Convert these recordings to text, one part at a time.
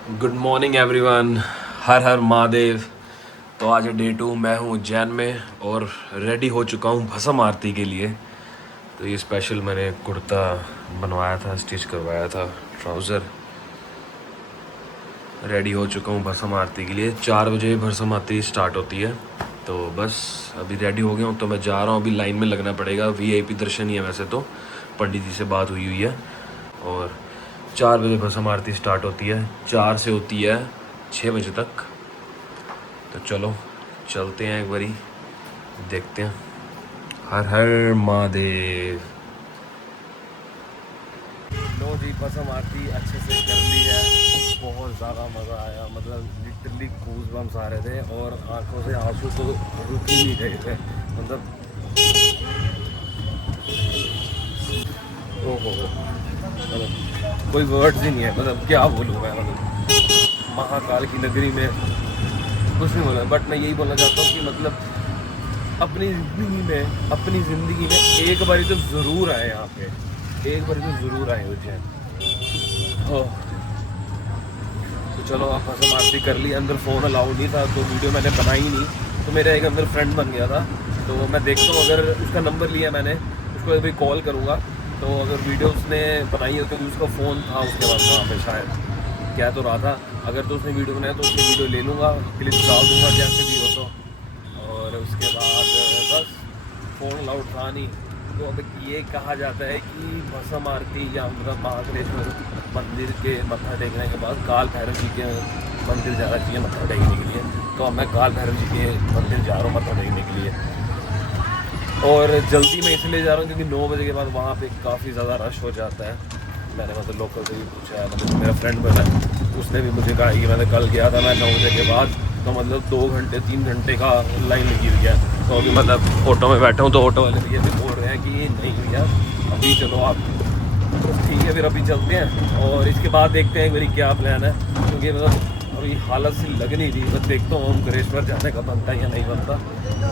Good morning everyone, हर हर महादेव। तो आज है डे 2, मैं हूँ उज्जैन में और रेडी हो चुका हूँ भस्म आरती के लिए। तो ये स्पेशल मैंने कुर्ता बनवाया था, स्टिच करवाया था, ट्राउज़र। रेडी हो चुका हूँ भस्म आरती के लिए। 4 बजे भस्म आरती स्टार्ट होती है। तो बस अभी रेडी हो गया हूँ, तो मैं जा रहा हूँ। अभी लाइन में लगना पड़ेगा, वीआईपी दर्शन ही है वैसे तो। पंडित जी से बात हुई है और 4 बजे भस्म आरती स्टार्ट होती है, 4 से होती है 6 बजे तक। तो चलो चलते हैं, एक बारी देखते हैं। हर हर महादेव। लो जी, भस्म आरती अच्छे से कर ली है। बहुत ज़्यादा मज़ा आया, मतलब लिटरली गूज़बम्स आ रहे थे और आंखों से आंसू तो रुक ही नहीं रहे थे। मतलब ओहो, मतलब कोई वर्ड्स ही नहीं है, मतलब क्या बोलूँ मैं। मतलब महाकाल की नगरी में कुछ नहीं बोला, बट मैं यही बोलना चाहता हूँ कि मतलब अपनी ज़िंदगी में एक बारी तो ज़रूर आए यहाँ पे, एक बारी तो ज़रूर आए उज्जैन। तो चलो आप भस्म आरती कर ली। अंदर फ़ोन अलाउड नहीं था तो वीडियो मैंने बनाई नहीं। तो मेरा एक अंदर फ्रेंड बन गया था, तो मैं देखता हूँ, अगर उसका नंबर लिया मैंने, उसको अभी कॉल करूँगा। तो अगर वीडियो उसने बनाई हो तो उसका फ़ोन था उसके बाद वहाँ पे, शायद क्या तो रहा था। अगर तो उसने वीडियो बनाया तो उसकी वीडियो ले लूँगा, क्लिप डाल दूँगा जैसे भी हो तो। और उसके बाद बस फ़ोन अलाउड था नहीं। तो अब ये कहा जाता है कि भस्म आरती या मतलब महाकालेश्वर मंदिर के मत्था टेकने के बाद काल भैरव जी के मंदिर जाना चाहिए मत्था टेकने के लिए। तो अब मैं काल भैरव जी के मंदिर जा रहा हूँ मत्था टेकने के लिए। और जल्दी में इसलिए जा रहा हूँ क्योंकि 9 बजे के बाद वहाँ पे काफ़ी ज़्यादा रश हो जाता है। मैंने मतलब लोकल से भी पूछा है, मतलब मेरा फ्रेंड बना, उसने भी मुझे कहा कि मैंने कल गया था मैं 9 बजे के बाद, तो मतलब 2 घंटे 3 घंटे का लाइन लगी हुई है। तो अभी मतलब ऑटो में बैठा हूँ तो ऑटो वाले भैया भी बोल रहे हैं कि नहीं भैया अभी चलो आप। तो ठीक है, फिर अभी चलते हैं और इसके बाद देखते हैं मेरी क्या प्लान है। क्योंकि मतलब अभी हालत सी लग नहीं रही, बस देखता हूँ ओमकारेश्वर जाने का बनता है या नहीं बनता।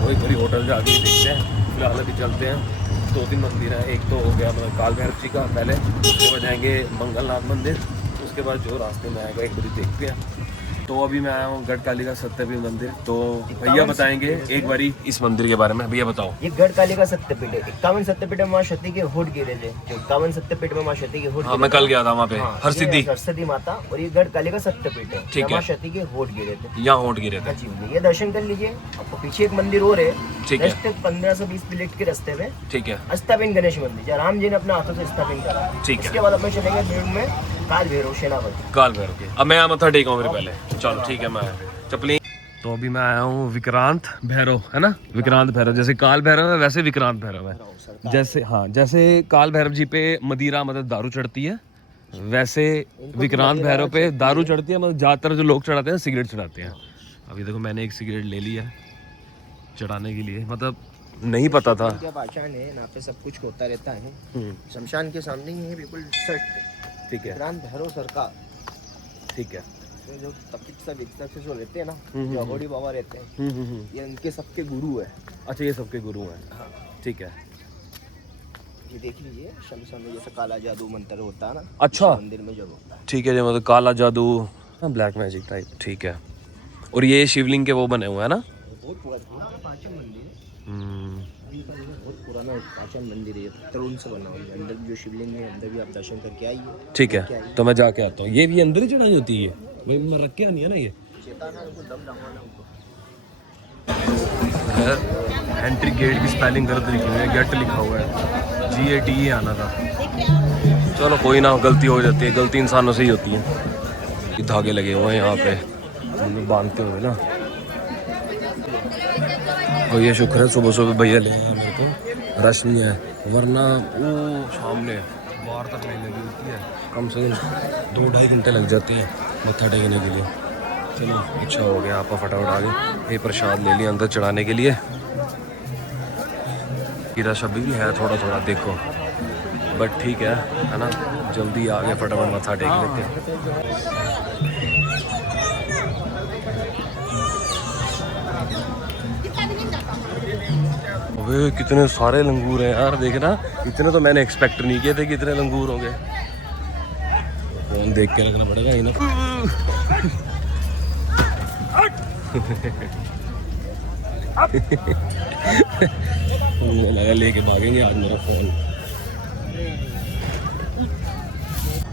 वही बड़ी होटल जाके देखते हैं। फिलहाल अभी चलते हैं। 2-3 मंदिर हैं, एक तो हो गया मतलब काल भैरव जी का पहले, उसके बाद जाएंगे मंगलनाथ मंदिर, उसके बाद जो रास्ते में आएगा एक बारी देखते हैं। तो अभी मैं आया हूँ गढ़कालिका सत्यपीठ मंदिर। तो भैया बताएंगे एक बारी इस मंदिर के बारे में। भैया बताओ। ये गढ़कालिका सत्यपीठ है। 51 सत्यपीठ में माँ सती के होठ गिरे थे। जो 51 सत्यपीठ में माँ सती के होठ, हाँ मैं कल गया था वहाँ पे। हरसिद्धि सरस्वती माता, और ये गढ़कालिका सत्यपीठ है। ठीक है, माँ सती के होठ गिरे थे, यहाँ होठ गिरे थे। ये दर्शन कर लीजिए। आपको पीछे एक मंदिर और है, ठीक है, 15 से 20 मिनट के रास्ते में, ठीक है, स्थापित गणेश मंदिर, जहाँ राम जी ने अपने हाथों से स्थापित करा। ठीक है। इसके बाद अपने चलेंगे भीड़ में काल भैरव सेनापति। काल भैरव के अब मैं यहाँ मत्था टेका हूँ पहले। चलो ठीक है, मैं चपली। तो अभी मैं आया हूँ विक्रांत भैरव, है ना, विक्रांत भैरव। जैसे काल भैरव है वैसे विक्रांत भैरव है। जैसे हाँ, जैसे काल भैरव जी पे मदिरा मतलब दारू चढ़ती है, वैसे विक्रांत भैरव पे दारू चढ़ती है। मतलब ज़्यादातर जो लोग चढ़ाते हैं सिगरेट चढ़ाते हैं। अभी देखो मैंने एक सिगरेट ले ली है चढ़ाने के लिए, मतलब नहीं पता था। क्या पहचान है, यहाँ पे सब कुछ होता रहता है। शमशान के सामने ही है, बिल्कुल सट। ठीक है, विक्रांत भैरव सरकार। ठीक है, जो तपित जो रहते हैं ना, जो अघोड़ी बाबा रहते हैं, ये इनके सबके गुरु है। अच्छा, ये सबके गुरु हैं। हाँ ठीक है, ये देख लीजिए शमशान में जैसे काला जादू मंत्र होता है ना। अच्छा मंदिर में जब होता है। ठीक है, मतलब काला जादू, ब्लैक मैजिक टाइप। ठीक है, और ये शिवलिंग के वो बने हुए हैं ना। बहुत पुराना प्राचीन मंदिर है। बहुत पुराना प्राचीन मंदिर है, तरुण से बना हुआ है। अंदर भी जो शिवलिंग है, अंदर भी आप दर्शन करके आइए। ठीक है, तो मैं जाके आता हूँ। ये भी अंदर ही चढ़ाई होती है, वही मैं रख के आनी है ना। ये एंट्री गेट की स्पेलिंग गलत लिखी हुई है, गेट लिखा हुआ है, GATE आना था। चलो कोई ना, गलती हो जाती है, गलती इंसानों से ही होती है। धागे लगे हुए हैं यहाँ पे बांधते हुए ना। और ये शुक्र है सुबह सुबह भैया ले आए मेरे को, रश नहीं है, वरना वो सामने बाहर तक नहीं लगी होती है। कम से कम 2-2.5 घंटे लग जाते हैं मत्था टेकने के लिए। चलो अच्छा हो गया, आप फटाफट आ गए। ये प्रसाद ले लिया अंदर चढ़ाने के लिए। रश अभी भी है थोड़ा थोड़ा देखो, बट ठीक है ना, जल्दी आ गए, फटाफट मत्था टेक लेते हैं। अबे कितने सारे लंगूर हैं यार, देखना। इतने तो मैंने एक्सपेक्ट नहीं किए थे कि इतने लंगूर होंगे। फोन देख के रखना पड़ेगा इन्हें। मुझे लगा लेके भागेंगे आज मेरा फोन।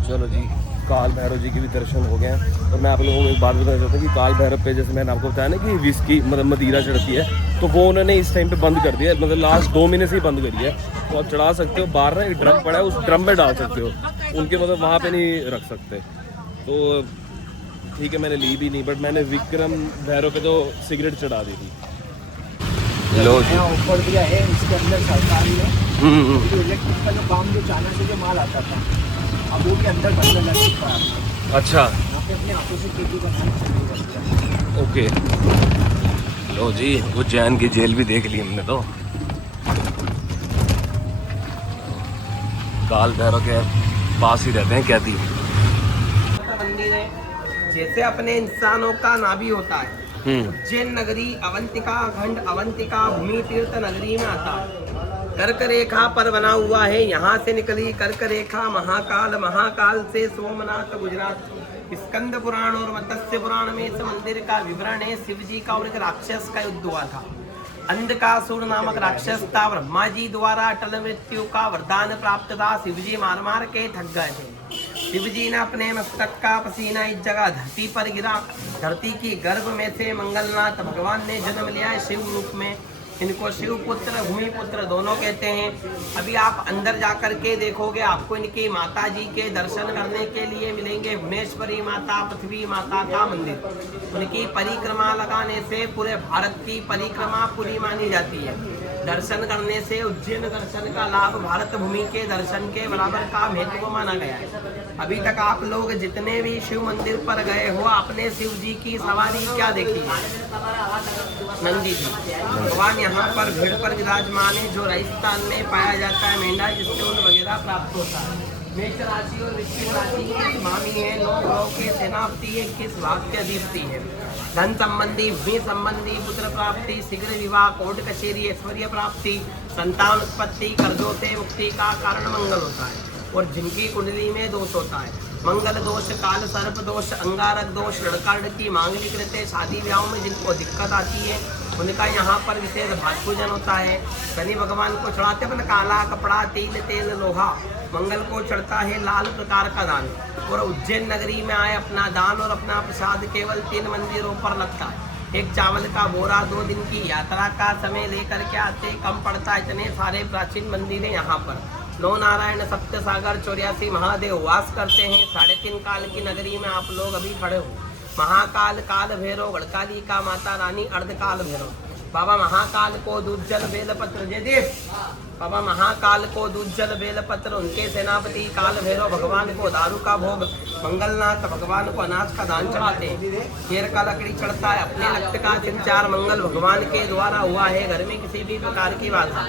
चलो जी, काल भैरव जी के भी दर्शन हो गए हैं। और मैं आप लोगों को एक बात बताना चाहता हूँ कि काल भैरव पे जैसे मैंने आपको बताया ना कि विस्की मतलब मदिरा चढ़ती है, तो वो उन्होंने इस टाइम पे बंद कर दिया है, मतलब लास्ट 2 महीने से ही बंद करी है। तो आप चढ़ा सकते हो, बाहर ना एक ड्रम पड़ा है, उस ड्रम में डाल सकते हो, उनके मतलब वहाँ पे नहीं रख सकते। तो ठीक है, मैंने ली भी नहीं, बट मैंने विक्रम भैरव पे तो सिगरेट चढ़ा दी थी। लो जी, ऑफर दिया है इसके अंदर सरकार ने जो इलेक्ट्रिक का जो काम जो चाइना से जो माल आता था, अब वो भी अंदर बनने लग चुका है। अच्छा अपने हाथों से खेती करना शुरू कर दिया। ओके। लो जी, उज्जैन की जेल भी देख ली हमने तो। काल भैरव के पास ही रहते हैं कैदी। मंदिर है, जैसे अपने इंसानों का नाभि होता है, उज्जैन नगरी अवंतिका खंड अवंतिका भूमि तीर्थ नगरी में आता है। कर्क रेखा पर बना हुआ है, यहाँ से निकली कर्क रेखा महाकाल, महाकाल से सोमनाथ गुजरात। स्कंद पुराण और मत्स्य पुराण में इस मंदिर का विवरण है। शिव जी का और एक राक्षस का युद्ध हुआ था। अंधकासुर नामक राक्षस था, ब्रह्मा जी द्वारा अटल मृत्यु का वरदान प्राप्त था। शिव जी मार मार के थक गए थे। शिव जी ने अपने मस्तक का पसीना इस जगह धरती पर गिरा। धरती की गर्भ में से मंगलनाथ भगवान ने जन्म लिया है शिव रूप में। इनको शिव पुत्र भूमि पुत्र दोनों कहते हैं। अभी आप अंदर जाकर के देखोगे, आपको इनकी माता जी के दर्शन करने के लिए मिलेंगे। भुवनेश्वरी माता, पृथ्वी माता का मंदिर। उनकी परिक्रमा लगाने से पूरे भारत की परिक्रमा पूरी मानी जाती है। दर्शन करने से उज्जैन दर्शन का लाभ भारत भूमि के दर्शन के बराबर का महत्व माना गया है। अभी तक आप लोग जितने भी शिव मंदिर पर गए हो, आपने शिव जी की सवारी क्या देखी है? नंदी जी। भगवान यहाँ पर भीड़ पर विराजमान है, जो राजस्थान में पाया जाता है मेंढा, जिससे ऊन वगैरह प्राप्त होता है। मेष राशि और वृश्चिक राशि की स्वामी है, 9 ग्रहों के सेनापति है, 21 भाग के अधिपति है। धन संबंधी, भूमि संबंधी, पुत्र प्राप्ति, शीघ्र विवाह, कोर्ट कचेरी, ऐश्वर्य प्राप्ति, संतान उत्पत्ति, कर्जों से मुक्ति का कारण मंगल होता है। और जिनकी कुंडली में दोष होता है, मंगल दोष, काल सर्प दोष, अंगारक दोष, लड़का लड़की, मांगलिक रहते, शादी ब्याह में जिनको दिक्कत आती है, उनका यहाँ पर विशेष भाग पूजन होता है। शनि भगवान को चढ़ाते अपन काला कपड़ा, तिल तेल लोहा। मंगल को चढ़ता है लाल प्रकार का दान। और उज्जैन नगरी में आए अपना दान और अपना प्रसाद केवल 3 मंदिरों पर लगता है। एक चावल का बोरा, 2 दिन की यात्रा का समय लेकर के आते, कम पड़ता है। इतने सारे प्राचीन मंदिर हैं यहाँ पर। 9 नारायण, सप्त सागर, 84 महादेव वास करते हैं। 3.5 काल की नगरी में आप लोग अभी खड़े हो। महाकाल, काल भैरव, गढ़काली का माता रानी, अर्धकाल भैरव। बाबा महाकाल को दूध जल बेलपत्र जयदेव। बाबा महाकाल को दूध जल बेलपत्र, उनके सेनापति काल भैरव भगवान को दारू का भोग, मंगलनाथ भगवान को अनाज का दान चढ़ाते हैं। केर का लकड़ी चढ़ता है। अपने रक्त का संचार मंगल भगवान के द्वारा हुआ है। घर में किसी भी प्रकार की बाधा,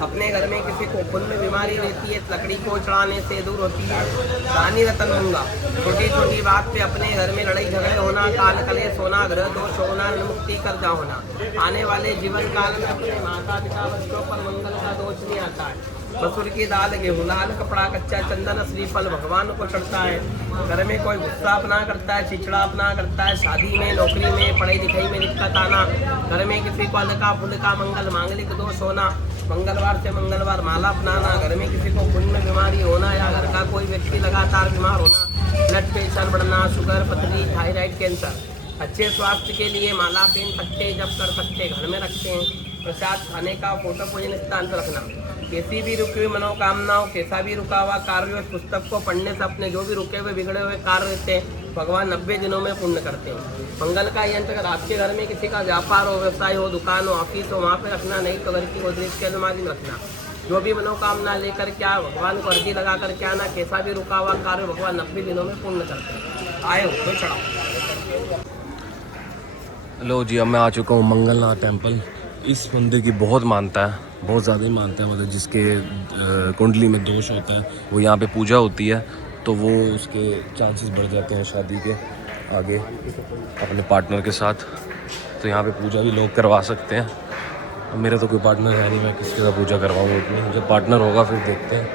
अपने घर में किसी को खून में बीमारी रहती है, लकड़ी को चढ़ाने से दूर होती है। रानी रतन गंगा, छोटी छोटी बात पे अपने घर में लड़ाई झगड़े होना, काल कलेश होना, ग्रह दोष होना, मुक्ति कर्जा होना, आने वाले जीवन काल में अपने माता पिता बच्चों पर मंगल का दोष नहीं आता है। मसूर की दाल, गेहूं, लाल कपड़ा, कच्चा चंदन, श्रीफल भगवान को चढ़ता है। घर में कोई गुस्सा अपना करता है, चिचड़ा अपना करता है, शादी में, नौकरी में, पढ़ाई लिखाई में दिक्कत आना, घर में किसी को हल्का फुल्का मंगल मांगलिक दोष होना, मंगलवार से मंगलवार माला अपनाना, घर में किसी को खून में बीमारी होना या घर का कोई व्यक्ति लगातार बीमार होना, ब्लड प्रेशर बढ़ना, शुगर, पथरी, थायराइड, कैंसर। अच्छे स्वास्थ्य के लिए माला पहन सकते, जब कर सकते, घर में रखते हैं। प्रसाद खाने का फोटो पूजन स्थान पर रखना। कैसी भी रुकी हुई मनोकामनाओं, कैसा भी रुका हुआ कार्य, उस पुस्तक को पढ़ने से अपने जो भी रुके हुए बिगड़े हुए कार्य रहते हैं, भगवान 90 दिनों में पूर्ण करते हैं। मंगल का यंत्र अगर आपके घर में किसी का व्यापार हो, व्यवसाय हो, दुकान हो, ऑफिस हो, वहाँ पे रखना, नहीं तो घर की गोदरेज के अलमारी में रखना। जो भी मनोकामना लेकर क्या भगवान को अर्जी लगा कर क्या ना, कैसा भी रुका हुआ कार्य भगवान 90 दिनों में पूर्ण करते हैं। आए हो तो चढ़ाओ। लो जी, अब मैं आ चुका हूँ मंगलनाथ टेम्पल। इस मंदिर की बहुत मानता है, बहुत ज़्यादा ही मानता है। मतलब जिसके कुंडली में दोष होता है, वो यहाँ पे पूजा होती है, तो वो उसके चांसेस बढ़ जाते हैं शादी के आगे अपने पार्टनर के साथ। तो यहाँ पे पूजा भी लोग करवा सकते हैं। अब मेरा तो कोई पार्टनर है नहीं, मैं किसके साथ पूजा करवाऊँगा इतनी। जब पार्टनर होगा फिर देखते हैं।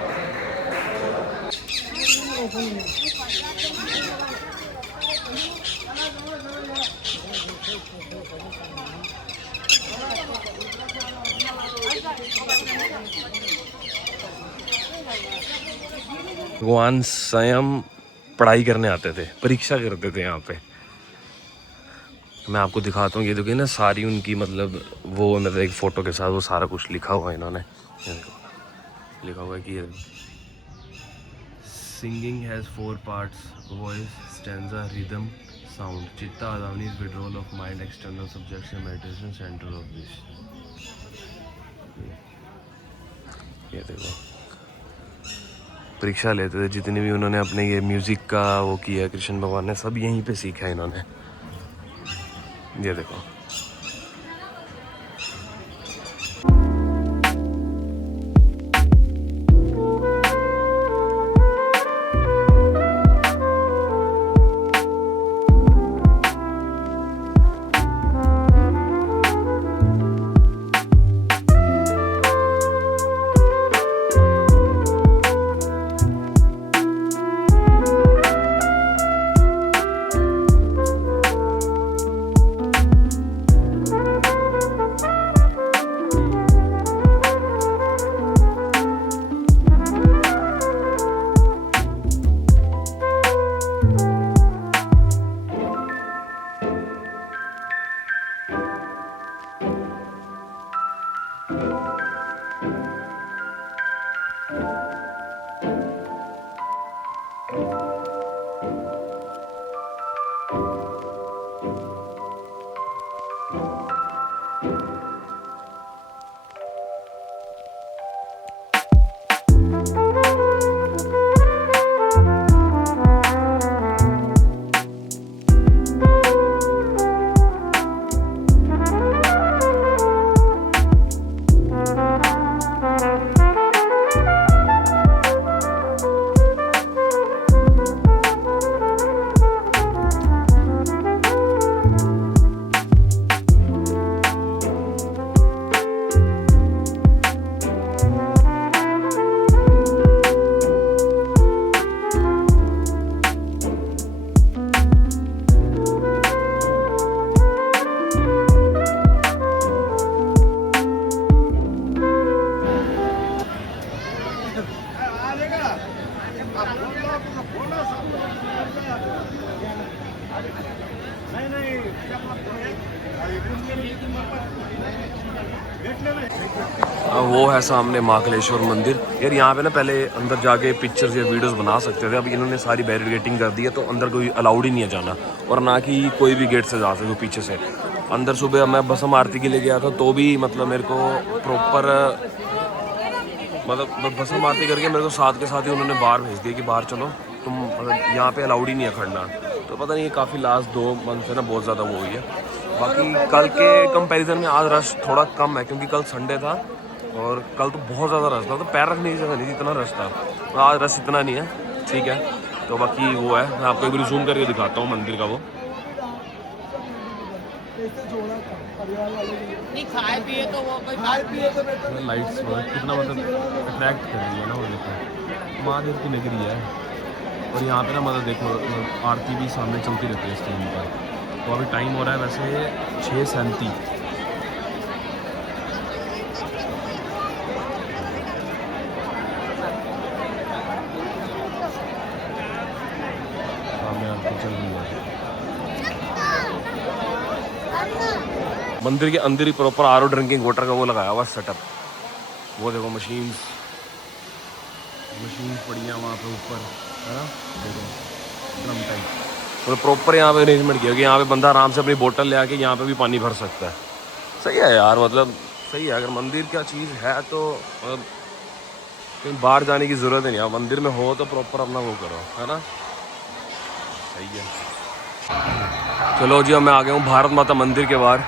भगवान स्वयं पढ़ाई करने आते थे, परीक्षा करते थे यहाँ पे। मैं आपको दिखाता हूँ, ये देखिए ना सारी उनकी मतलब वो मतलब एक फ़ोटो के साथ वो सारा कुछ लिखा हुआ है इन्होंने। लिखा हुआ है कि singing has 4 parts, voice, stanza, rhythm, sound. चित्ता अदावनी is withdrawal of mind, external subjects and meditation, centre of this. ये देखो परीक्षा लेते थे जितनी भी उन्होंने अपने ये म्यूज़िक का वो किया, कृष्ण भगवान ने सब यहीं पे सीखा है इन्होंने। ये देखो वो है सामने महाकालेश्वर मंदिर। यार यहाँ पे ना पहले अंदर जाके पिक्चर्स या वीडियोस बना सकते थे, अब इन्होंने सारी बैरिकेडिंग कर दी है तो अंदर कोई अलाउड ही नहीं है जाना, और ना कि कोई भी गेट से जा सके पीछे से अंदर। सुबह मैं भस्म आरती के लिए गया था तो भी मतलब मेरे को प्रॉपर मतलब भस्म आरती करके मेरे को साथ के साथ ही उन्होंने बाहर भेज दिया कि बाहर चलो तुम, मतलब यहाँ पे अलाउड ही नहीं है खड़ना। तो पता नहीं काफ़ी लास्ट 2 मंथ से ना बहुत ज़्यादा वो हुई है। बाकी कल के कंपैरिजन में आज रश थोड़ा कम है क्योंकि कल संडे था और कल तो बहुत ज़्यादा रश था, तो पैर रखने की जगह नहीं थी, इतना रश था। तो आज रश इतना नहीं है, ठीक है। तो बाकी वो है, मैं आपको एक बार जूम करके दिखाता हूँ मंदिर का वो। लाइट्स कितना मतलब अट्रैक्ट कर रही है ना, वो देखो महादेव की नगरी है। और यहाँ पे ना मतलब देखो आरती भी सामने चलती रहती है इस टाइम पर। तो अभी टाइम हो रहा है वैसे 6:37। सामने आरती चल रही है। मंदिर के अंदर ही प्रॉपर आरओ ड्रिंकिंग वाटर का वो लगाया हुआ सेटअप। वो देखो मशीन्स पड़ी हैं वहाँ पे ऊपर, है ना, देखो ड्रम टाइप। और प्रॉपर यहाँ पे अरेंजमेंट किया कि यहाँ पे बंदा आराम से अपनी बोतल ले आके यहाँ पे भी पानी भर सकता है। सही है यार, मतलब सही है। अगर मंदिर क्या चीज़ है तो मतलब कहीं बाहर जाने की ज़रूरत ही नहीं है, मंदिर में हो तो प्रॉपर अपना वो करो, है ना, सही है। चलो जी, अब मैं आ गया हूँ भारत माता मंदिर के बाहर।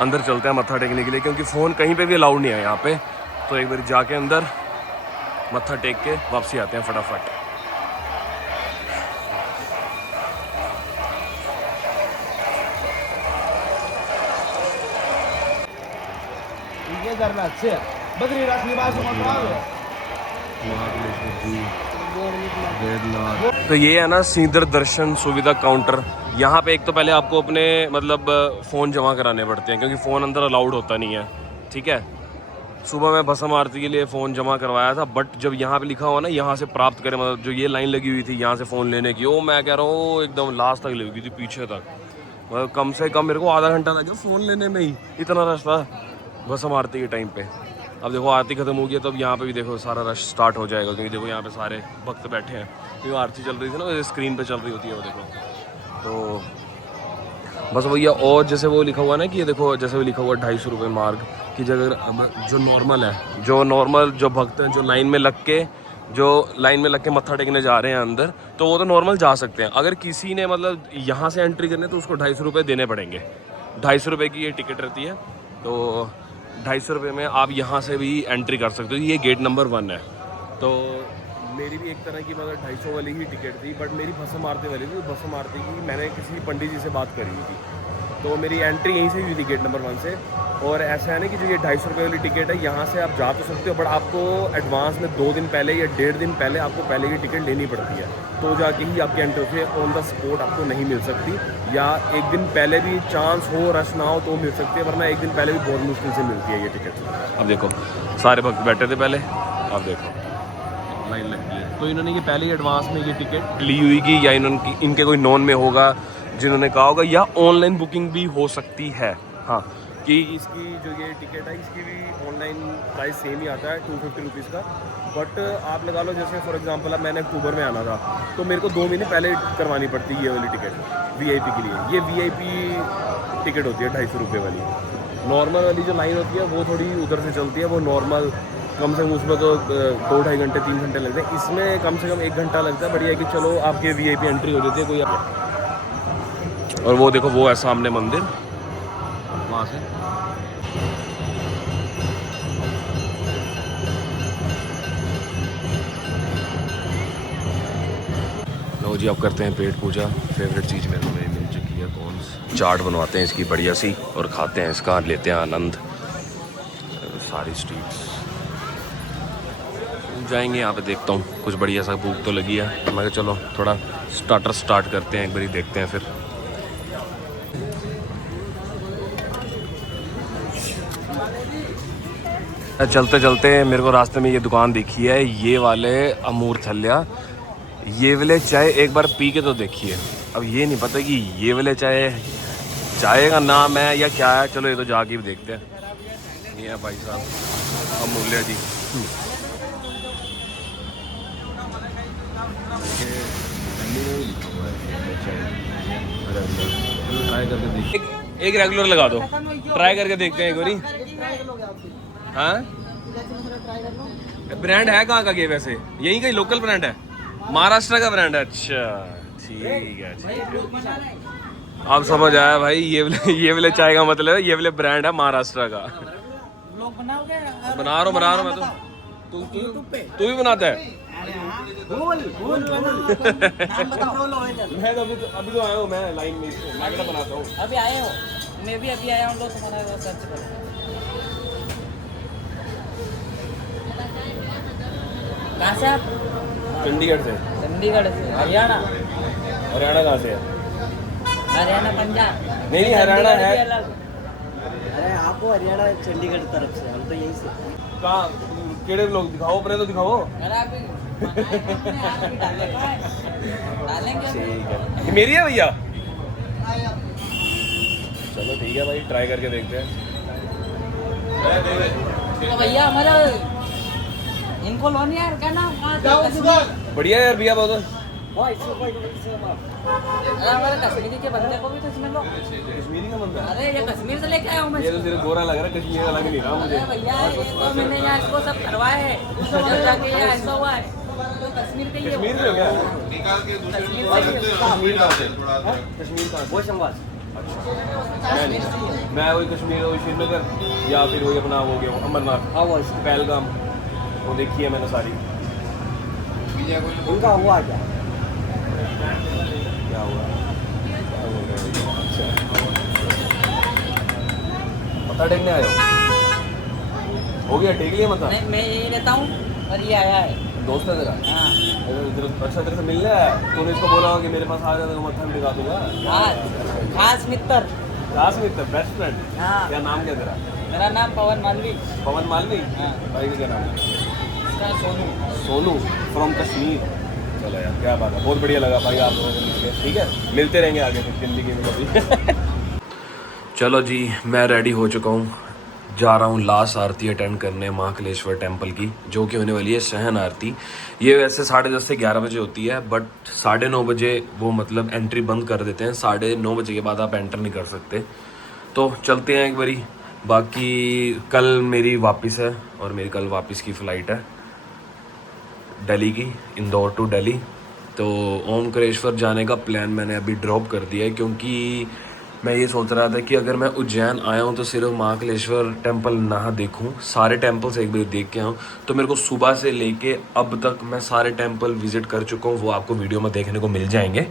अंदर चलते हैं मत्था टेकने के लिए क्योंकि फ़ोन कहीं पे भी अलाउड नहीं है यहाँ पे। तो एक बार जाके अंदर मत्था टेक के वापसी आते हैं फटाफट। तो ये है ना सीधर दर्शन सुविधा काउंटर। यहाँ पे एक तो पहले आपको अपने मतलब फ़ोन जमा कराने पड़ते हैं क्योंकि फ़ोन अंदर अलाउड होता नहीं है, ठीक है। सुबह मैं भस्म आरती के लिए फ़ोन जमा करवाया था, बट जब यहाँ पे लिखा हुआ ना यहाँ से प्राप्त करें, मतलब जो ये लाइन लगी हुई थी यहाँ से फ़ोन लेने की, वो मैं कह रहा हूँ एकदम लास्ट तक लगी थी, पीछे तक। मतलब कम से कम मेरे को आधा घंटा लगा फ़ोन लेने में ही, इतना रश था भस्म आरती के टाइम पे। अब देखो आरती ख़त्म हो गई, तब यहाँ पे भी देखो सारा रश स्टार्ट हो जाएगा, क्योंकि देखो यहाँ पे सारे भक्त बैठे हैं, क्योंकि आरती चल रही थी ना, स्क्रीन पे चल रही होती है वो देखो। तो बस भैया, और जैसे वो लिखा हुआ ना कि ये देखो, जैसे वो लिखा हुआ 250 रुपये मार्ग की जगह, अब जो नॉर्मल है, जो नॉर्मल जो भक्त हैं जो लाइन में लग के मत्था टेकने जा रहे हैं अंदर, तो वो तो नॉर्मल जा सकते हैं। अगर किसी ने मतलब यहाँ से एंट्री करनी है तो उसको 250 रुपये देने पड़ेंगे। 250 रुपये की ये टिकट रहती है, तो 250 रुपये में आप यहाँ से भी एंट्री कर सकते हो। ये गेट नंबर 1 है। तो मेरी भी एक तरह की मतलब 250 वाली ही टिकट थी, बट मेरी भस्म आरती वाली थी। भस्म आरती की मैंने किसी पंडित जी से बात करी हुई थी, तो मेरी एंट्री यहीं से हुई थी गेट नंबर 1 से। और ऐसा है ना कि जो ये 250 रुपये वाली टिकट है, यहाँ से आप जा तो सकते हो, बट आपको एडवांस में 2 दिन पहले या 1.5 दिन पहले आपको पहले की टिकट लेनी पड़ती है, तो जाके ही आपकी एंट्री होती है। ऑन द स्पॉट आपको नहीं मिल सकती, या एक दिन पहले भी चांस हो, रश ना हो तो मिल सकती है, वरना एक दिन पहले भी बहुत मुश्किल से मिलती है ये टिकट। अब देखो सारे भक्त बैठे थे पहले, अब देखो लाइन लग गई है। तो इन्होंने ये पहले ही एडवांस में ये टिकट ली हुई की, या इनके कोई नॉन में होगा जिन्होंने कहा होगा, या ऑनलाइन बुकिंग भी हो सकती है। हाँ, कि इसकी जो ये टिकट है इसकी भी ऑनलाइन प्राइस सेम ही आता है 250 रुपीज़ का। बट आप लगा लो जैसे फॉर एग्जांपल अब मैंने अक्टूबर में आना था, तो मेरे को 2 महीने पहले करवानी पड़ती है ये वाली टिकट VIP के लिए। ये VIP टिकट होती है 250 रुपये वाली। नॉर्मल वाली जो लाइन होती है वो थोड़ी उधर से चलती है, वो नॉर्मल कम से कम उसमें तो 2-2.5 घंटे 3 घंटे लगते हैं, इसमें कम से कम 1 घंटा लगता है। बढ़िया है कि चलो आपके VIP एंट्री हो जाती है कोई। और वो देखो वो है सामने मंदिर, वहाँ से लो जी। अब करते हैं पेट पूजा। फेवरेट चीज़ मेरे को मिल चुकी है, कौन चाट बनवाते हैं इसकी बढ़िया सी, और खाते हैं इसका, लेते हैं आनंद। सारी स्ट्रीट्स जाएंगे, यहाँ पे देखता हूँ कुछ बढ़िया सा, भूख तो लगी है। मैं चलो थोड़ा स्टार्ट करते हैं, एक बारी देखते हैं फिर। चलते चलते मेरे को रास्ते में ये दुकान दिखी है, ये वाले अमूर्थल्या, ये वाले चाय एक बार पी के तो देखिए। अब ये नहीं पता कि ये वाले चाय का नाम है या क्या है, चलो ये तो जाके भी देखते हैं। ये है भाई साहब अमूल्य जी। ट्राई करके देखिए, एक रेगुलर लगा दो, ट्राई करके देखते हैं एक बारी। हाँ, ब्रांड है कहाँ का ये वैसे? यही का लोकल ब्रांड है, महाराष्ट्र का ब्रांड है। अच्छा ठीक है। अब समझ आया भाई, ये वाले चाय का मतलब है, ये वाले ब्रांड है महाराष्ट्र का। बना रहा हूँ मैं तो। तू भी बनाता है? मैं तो अभी तो आया हूँ, मैं लाइन में मैं बनाता हूँ। अभी आए हो? मैं भी अभी आया हूँ, लोग तुम्हारा सर्च करो। कहाँ से आप? चंडीगढ़ से। चंडीगढ़ से? हरियाणा? हरियाणा कहाँ से है? हरियाणा पंजाब? नहीं हरियाणा है। अरे आपको हरियाणा चंडीगढ़ तरफ से, हम तो यहीं से। कहाँ केड़े लोग दिखाओ, अपने तो दिखाओ। अरे अभी डालेंगे। ठीक है, ये मेरी है भैया। चलो ठीक है भाई, ट्राई करके देखते हैं। तो भैया हमारा इनको लोन यार, क्या नाम? बढ़िया यार भैया बहुत। अरे हमारे कश्मीरी के बंदे को भी तो इसमें लो। कश्मीरी का बंदा? अरे ये कश्मीर से लेके आया हूँ मैं। ये तो सिर्फ गोरा लग रहा है, कश्मीर का लग नहीं रहा मुझे। अरे भैया ये तो मैंने यहाँ इसको सब करवाए है, जब जाके ये ऐसा हुआ है। तो कश्मीर के कश्मीर से हो गया? कश्मीर कश्मीर कहाँ से? कश्मीर कहाँ से? होशंगाबाद। मैं वही कश्मीर, वही श्रीनगर, या फिर वही अपना हो गया अमरनाथ, पहलगाम, वो देखी है मैंने सारी। उनका हुआ क्या? क्या हुआ? मत्था टेकने आए हो गया? टेक लिया मत्था? नहीं, मैं यही रहता हूँ और ये आया है। दोस्त है तेरा? हाँ। अच्छा तेरे से मिलने आया? तूने इसको बोला हो कि मेरे पास आ जा, तो मत्था टिका दूंगा। खास मित्र। खास मित्र, बेस्ट फ्रेंड। हाँ। क्या नाम क्या तेरा? मेरा नाम पवन मालवी। पवन मालवी। हाँ। भाई का क्या नाम है? इसका सोनू। सोनू फ्रॉम कश्मीर। चलो यार क्या बात है, बहुत बढ़िया लगा भाई आप लोगों से मिलकर। ठीक है, मिलते रहेंगे आगे फिर जिंदगी में कभी। चलो जी, मैं रेडी हो चुका हूँ, जा रहा हूँ लास्ट आरती अटेंड करने महाकालेश्वर टेम्पल की, जो कि होने वाली है शहन आरती। ये वैसे 10:30 से 11 बजे होती है, बट 9:30 बजे वो मतलब एंट्री बंद कर देते हैं। 9:30 बजे के बाद आप एंटर नहीं कर सकते। तो चलते हैं एक बारी। बाकी कल मेरी वापस है, और मेरी कल वापस की फ़्लाइट है दिल्ली की, इंदौर टू दिल्ली। तो ओमकारेश्वर जाने का प्लान मैंने अभी ड्रॉप कर दिया है, क्योंकि मैं ये सोच रहा था कि अगर मैं उज्जैन आया हूँ तो सिर्फ महाकालेश्वर टेम्पल ना देखूँ, सारे टेम्पल्स एक बार देख के आऊँ। तो मेरे को सुबह से लेके अब तक मैं सारे टेम्पल विज़िट कर चुका हूँ, वो आपको वीडियो में देखने को मिल जाएंगे।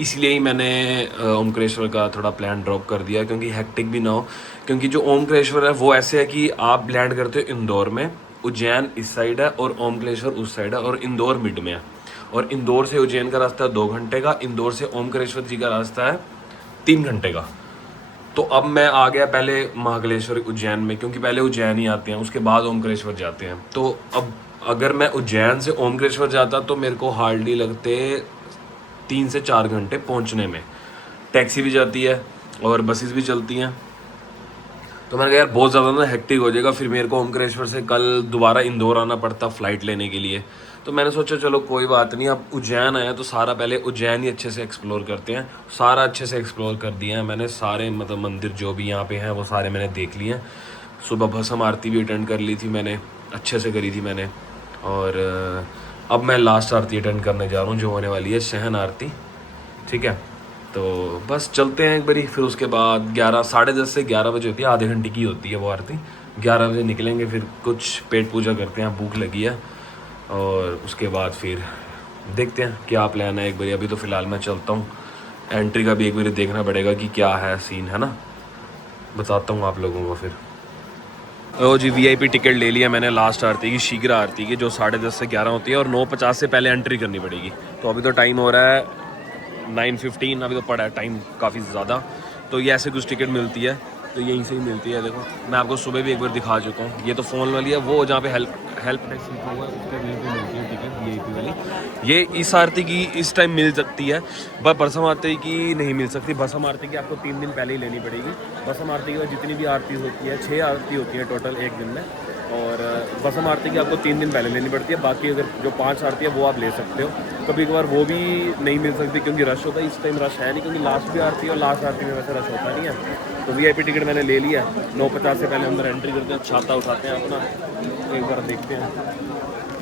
इसलिए ही मैंने ओमकारेश्वर का थोड़ा प्लान ड्रॉप कर दिया, क्योंकि हेक्टिक भी ना हो। क्योंकि जो ओमकारेश्वर है वो ऐसे है कि आप लैंड करते हो इंदौर में, उज्जैन इस साइड है और ओमकारेश्वर उस साइड है, और इंदौर मिड में है। और इंदौर से उज्जैन का रास्ता है 2 घंटे का, इंदौर से ओमकारेश्वर जी का रास्ता है 3 घंटे का। तो अब मैं आ गया पहले महाकालेश्वर उज्जैन में, क्योंकि पहले उज्जैन ही आते हैं, उसके बाद ओमकारेश्वर जाते हैं। तो अब अगर मैं उज्जैन से ओमकारेश्वर जाता तो मेरे को हार्डली लगते 3 से 4 घंटे पहुंचने में। टैक्सी भी जाती है और बसेस भी चलती हैं। तो मैंने कहा यार बहुत ज़्यादा ना हेक्टिक हो जाएगा, फिर मेरे को ओमकारेश्वर से कल दोबारा इंदौर आना पड़ता फ़्लाइट लेने के लिए। तो मैंने सोचा चलो कोई बात नहीं, अब उज्जैन आया तो सारा पहले उज्जैन ही अच्छे से एक्सप्लोर करते हैं। सारा अच्छे से एक्सप्लोर कर दिया है मैंने, सारे मतलब मंदिर जो भी यहाँ पे हैं वो सारे मैंने देख लिए हैं। सुबह भस्म आरती भी अटेंड कर ली थी मैंने, अच्छे से करी थी मैंने। और अब मैं लास्ट आरती अटेंड करने जा रहा हूँ, जो होने वाली है शहन आरती। ठीक है, तो बस चलते हैं एक बारी। फिर उसके बाद 10:30 से 11 बजे होती है, आधे घंटे की होती है वो आरती। 11 बजे निकलेंगे, फिर कुछ पेट पूजा करते हैं, भूख लगी है। और उसके बाद फिर देखते हैं क्या प्लान है एक बारी। अभी तो फ़िलहाल मैं चलता हूँ, एंट्री का भी एक बारी देखना पड़ेगा कि क्या है सीन, है ना, बताता हूँ आप लोगों को फिर। ओ जी, VIP टिकट ले लिया मैंने लास्ट आरती की, शीघ्र आरती की, जो 10:30 से 11 होती है, और 9:50 से पहले एंट्री करनी पड़ेगी। तो अभी तो टाइम हो रहा है 9:15, अभी तो पड़ा है टाइम काफ़ी ज़्यादा। तो ये ऐसे कुछ टिकट मिलती है, तो यहीं से ही मिलती है। देखो मैं आपको सुबह भी एक बार दिखा चुका हूँ। ये तो फ़ोन वाली है, वो जहाँ पे हेल्प डेस्क लिखा हुआ है उसके वहीं पे मिलती है टिकट VIP वाली। ये इस आरती की इस टाइम मिल सकती है, पर भस्म आरती की नहीं मिल सकती। भस्म आरती की आपको 3 दिन पहले ही लेनी पड़ेगी। भस्म आरती की जितनी भी आरती होती है, 6 आरती होती है टोटल एक दिन में, और भस्म आरती की आपको 3 दिन पहले लेनी पड़ती है। बाकी अगर जो 5 आरती है वो आप ले सकते हो। कभी कभार वो भी नहीं मिल सकती क्योंकि रश होता है। इस टाइम रश है नहीं, क्योंकि लास्ट भी आरती है और लास्ट आरती में वैसे रश होता नहीं है। तो VIP टिकट मैंने ले लिया। 9:50 से पहले अंदर एंट्री करते हैं, छाता उठाते हैं अपना, एक बार देखते हैं।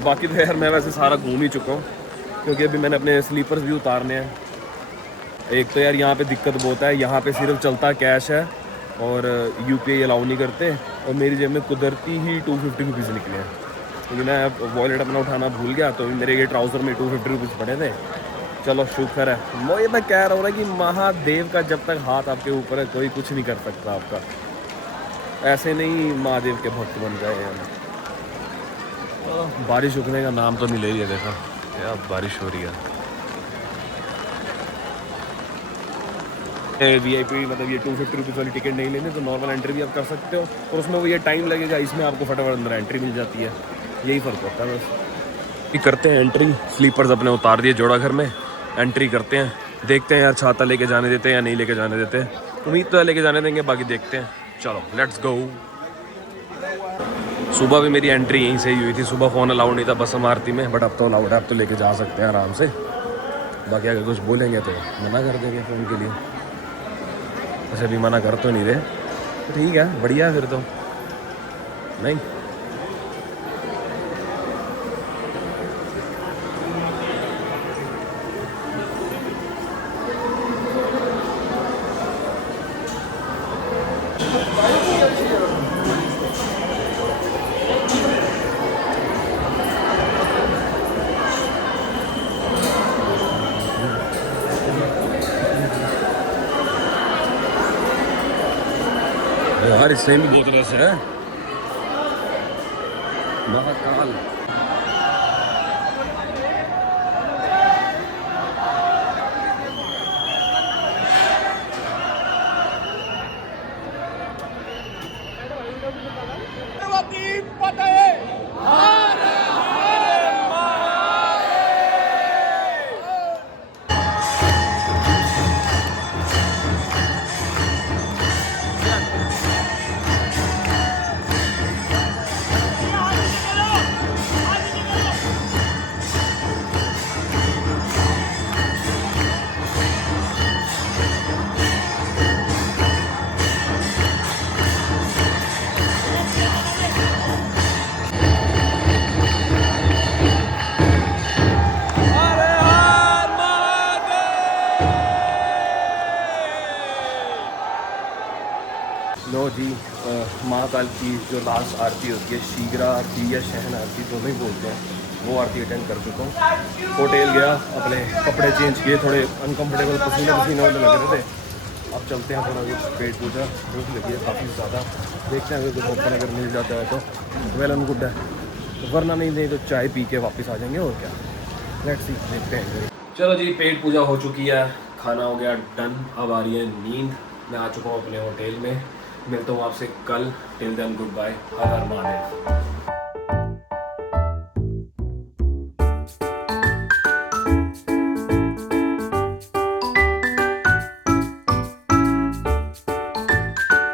बाकी तो यार मैं वैसे सारा घूम ही चुका हूँ, क्योंकि अभी मैंने अपने स्लीपर्स भी उतारने हैं। एक तो यार यहाँ पे दिक्कत बहुत है, यहाँ पे सिर्फ चलता कैश है और UPI अलाउ नहीं करते, और मेरी जेब में कुदरती ही 250 रुपीज़ निकले हैं, क्योंकि मैं वॉलेट अपना उठाना भूल गया। तो मेरे ये ट्राउज़र में 250 रुपीज़ पड़े थे। चलो शुक्र है। वो ये मैं कह रहा हूँ ना कि महादेव का जब तक हाथ आपके ऊपर है कोई कुछ नहीं कर सकता आपका। ऐसे नहीं महादेव के भक्त बन जाए हम। तो बारिश रुकने का नाम तो नहीं ले रही है, देखा क्या बारिश हो रही है। VIP मतलब ये 250 रुपीज़ वाली टिकट नहीं लेनी तो नॉर्मल एंट्री भी आप कर सकते हो, और उसमें वो ये टाइम लगेगा, इसमें आपको फटाफट अंदर एंट्री मिल जाती है। यही फ़र्क होता है बस। करते हैं एंट्री, स्लीपर्स अपने उतार दिए जोड़ा घर में, एंट्री करते हैं। देखते हैं यार छाता लेके जाने देते हैं या नहीं लेके जाने देते। उम्मीद तो है लेके जाने देंगे, बाकी देखते हैं। चलो लेट्स गो। सुबह भी मेरी एंट्री यहीं से ही हुई थी। सुबह फ़ोन अलाउड नहीं था भस्म आरती में, बट अब तो अलाउड है, अब तो लेके जा सकते हैं आराम से। बाकी अगर कुछ बोलेंगे तो मना कर देंगे फ़ोन के लिए। वैसे भी मना कर तो नहीं रहे, तो ठीक है, बढ़िया है फिर तो। नहीं यार इससे भी बहुत रस है। महाकाल लो जी, महाकाल की जो लास्ट आरती होती है, शीघ्र आरती या शहन आरती दोनों ही बोलते हैं, वो आरती अटेंड कर चुका हूँ। होटल गया, अपने कपड़े चेंज किए, थोड़े अनकम्फर्टेबल पसीने वाले लग रहे थे। अब चलते हैं थोड़ा कुछ पेट पूजा, भूख लगी है काफ़ी ज़्यादा। देखते हैं अगर कुछ ओपन अगर मिल जाता है तो वेल एंड गुड है, वरना नहीं तो चाय पी के वापस आ जाएंगे। और क्या, लेट्स सी, देखते हैं। चलो जी, पेट पूजा हो चुकी है, खाना हो गया डन, अब आ रही है नींद। मैं आ चुका हूँ अपने होटल में, मिलता हूँ आपसे कल। टिल देन गुड बाय, हर हर महादेव।